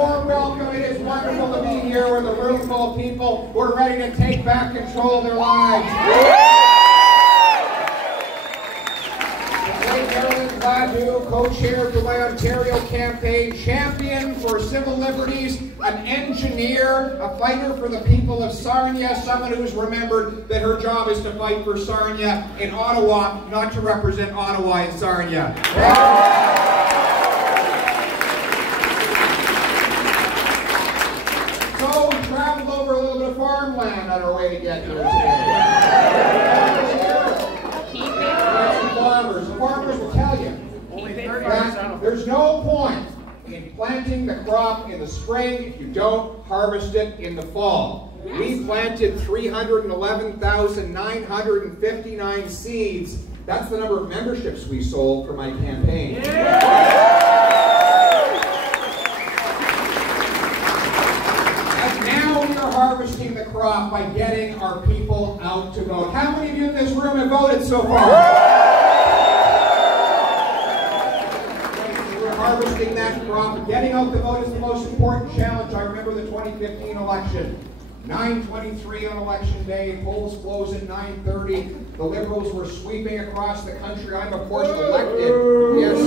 warm welcome. It is wonderful to be here with a room full of people who are ready to take back control of their lives. Co-chair for my Ontario campaign, champion for civil liberties, an engineer, a fighter for the people of Sarnia, someone who's remembered that her job is to fight for Sarnia in Ottawa, not to represent Ottawa in Sarnia. So we traveled over a little bit of farmland on our way to get here today. The farmers will tell you that there's no point in planting the crop in the spring if you don't harvest it in the fall. We planted 311,959 seeds. That's the number of memberships we sold for my campaign. And now we are harvesting the crop by getting our people out to vote. How many of you in this room have voted so far? Harvesting that crop, getting out the vote is the most important challenge. I remember the 2015 election. 9:23 on election day, polls close at 9:30. The Liberals were sweeping across the country. I'm, of course, elected. Yes.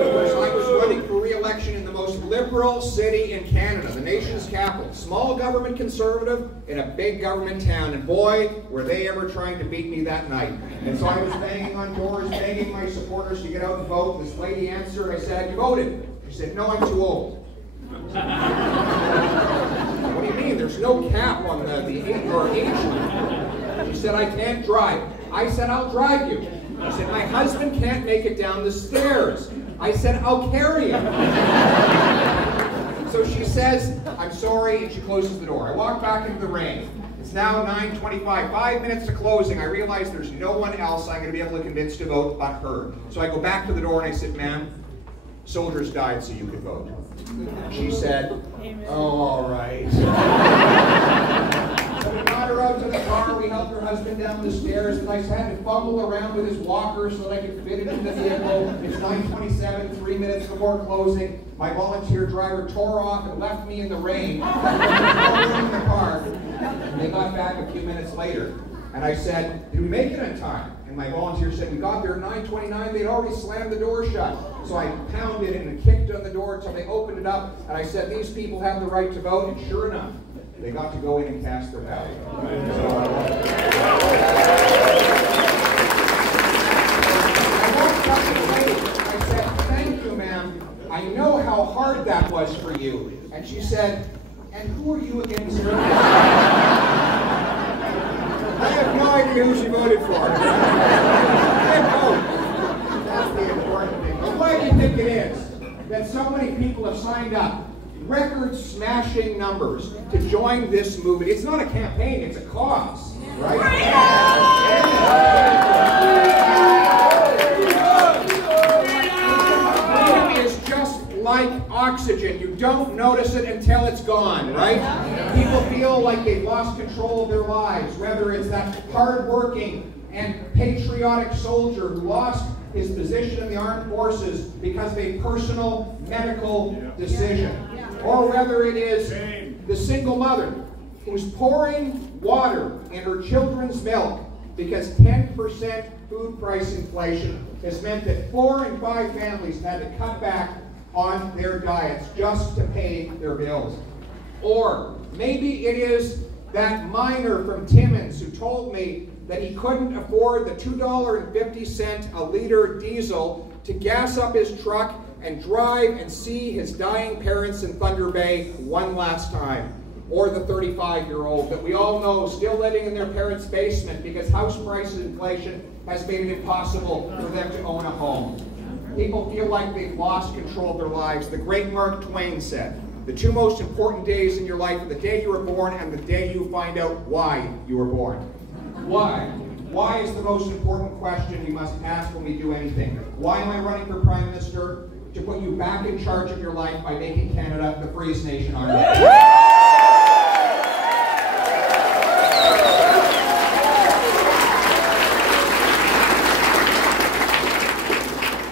Of course, I was running for re-election in the most liberal city in Canada, the nation's capital. Small government conservative in a big government town. And boy, were they ever trying to beat me that night. And so I was banging on doors, begging my supporters to get out and vote. This lady answered. I said, "You voted?" She said, "No, I'm too old." What do you mean? There's no cap on the age limit. She said, "I can't drive." I said, "I'll drive you." She said, "My husband can't make it down the stairs." I said, "I'll carry him." So she says, "I'm sorry," and she closes the door. I walk back into the rain. It's now 9:25, 5 minutes to closing. I realize there's no one else I'm going to be able to convince to vote but her. So I go back to the door and I said, "Ma'am, soldiers died so you could vote." She said, "Oh, all right." So we got her out to the car, we helped her husband down the stairs, and I had to fumble around with his walker so that I could fit it in the vehicle. It's 9:27, 3 minutes before closing. My volunteer driver tore off and left me in the rain. In the car. And they got back a few minutes later. And I said, "Did we make it on time?" And my volunteer said, "We got there at 9:29, they'd already slammed the door shut." So I pounded and kicked on the door until they opened it up, and I said, "These people have the right to vote," and sure enough, they got to go in and cast their ballot. I walked up to the lady, I said, "Thank you, ma'am. I know how hard that was for you." And she said, "And who are you against?" I have no idea who she voted for. That's the important thing. But why do you think it is that so many people have signed up, record-smashing numbers, to join this movement? It's not a campaign, it's a cause, right? It is just like oxygen. You don't notice it until it's gone, right? People feel like they've lost control of their lives, whether it's that hard-working and patriotic soldier who lost his position in the armed forces because of a personal medical decision, or whether it is the single mother who's pouring water in her children's milk because 10% food price inflation has meant that 4 in 5 families had to cut back on their diets just to pay their bills. Or maybe it is that miner from Timmins who told me that he couldn't afford the $2.50 a liter diesel to gas up his truck and drive and see his dying parents in Thunder Bay one last time. Or the 35-year-old that we all know still living in their parents' basement because house price inflation has made it impossible for them to own a home. People feel like they've lost control of their lives. The great Mark Twain said, "The two most important days in your life are the day you were born and the day you find out why you were born." Why? Why is the most important question we must ask when we do anything. Why am I running for Prime Minister? To put you back in charge of your life by making Canada the freest nation on earth.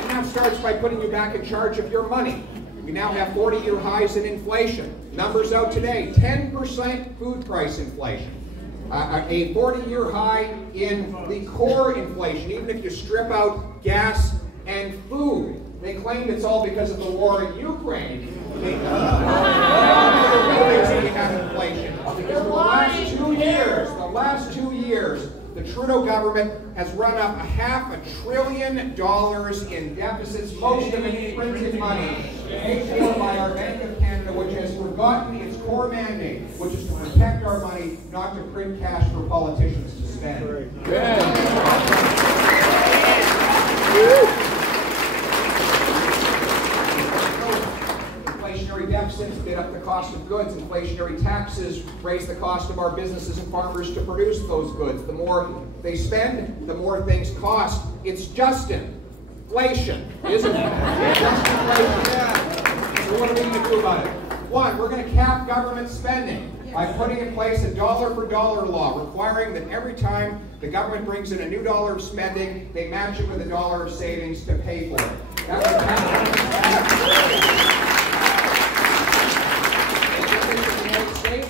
And that starts by putting you back in charge of your money. We now have 40-year highs in inflation. Numbers out today, 10% food price inflation. A 40-year high in the core inflation, even if you strip out gas and food. They claim it's all because of the war in Ukraine. They have inflation. Because the last two years, the Trudeau government has run up $500 billion in deficits, most of it printed money, paid for by our Bank of Canada, which has forgotten its core mandate, which is to protect our money, not to print cash for politicians to spend. Inflationary deficits bid up the cost of goods. Inflationary taxes raise the cost of our businesses and farmers to produce those goods. The more they spend, the more things cost. It's just inflation, isn't it? It's just inflation. Yeah. So what are we going to do about it? One, we're going to cap government spending by putting in place a dollar-for-dollar law, requiring that every time the government brings in a new dollar of spending, they match it with a dollar of savings to pay for it. That would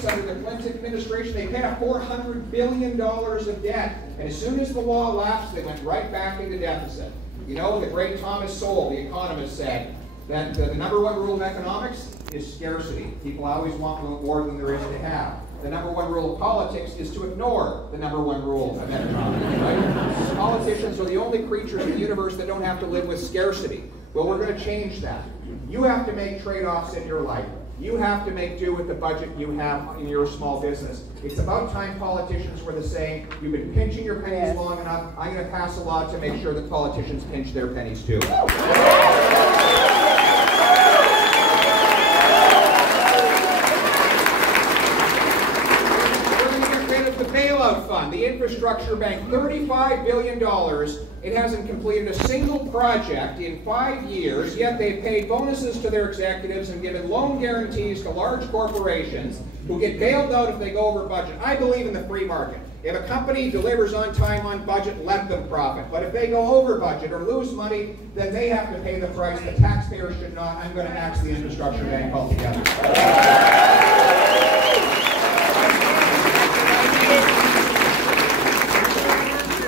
under the Clinton administration, they paid off $400 billion of debt. And as soon as the law lapsed, they went right back into deficit. You know, the great Thomas Sowell, the economist, said that the number one rule of economics is scarcity. People always want more than there is to have. The number one rule of politics is to ignore the number one rule of economics. Right? Politicians are the only creatures in the universe that don't have to live with scarcity. Well, we're going to change that. You have to make trade-offs in your life. You have to make do with the budget you have in your small business. It's about time politicians were the saying, you've been pinching your pennies long enough, I'm going to pass a law to make sure that politicians pinch their pennies too. The bailout fund, the infrastructure bank, $35 billion. It hasn't completed a single project in 5 years, yet they've paid bonuses to their executives and given loan guarantees to large corporations who get bailed out if they go over budget. I believe in the free market. If a company delivers on time, on budget, let them profit. But if they go over budget or lose money, then they have to pay the price. The taxpayer should not. I'm going to axe the infrastructure bank altogether.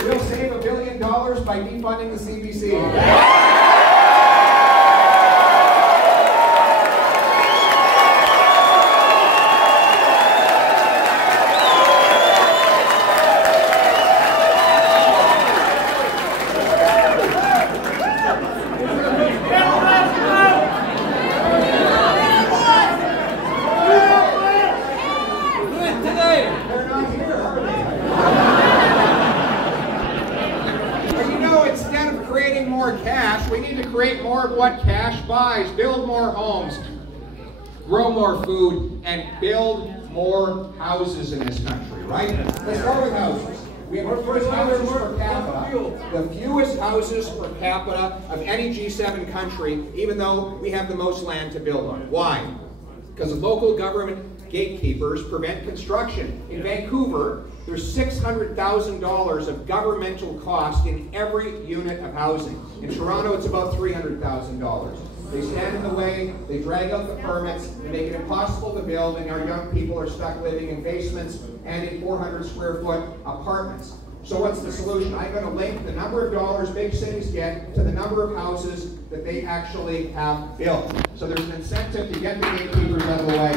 We'll save $1 billion by defunding the CBC. Create more of what cash buys, build more homes, grow more food, and build more houses in this country, right? Let's start with houses. We have the fewest houses per capita, the fewest houses per capita of any G7 country, even though we have the most land to build on. Why? Because local government gatekeepers prevent construction. In Vancouver, there's $600,000 of governmental cost in every unit of housing. In Toronto, it's about $300,000. They stand in the way, they drag out the permits, they make it impossible to build, and our young people are stuck living in basements and in 400 square foot apartments. So what's the solution? I'm going to link the number of dollars big cities get to the number of houses that they actually have built. So there's an incentive to get the gatekeepers out of the way.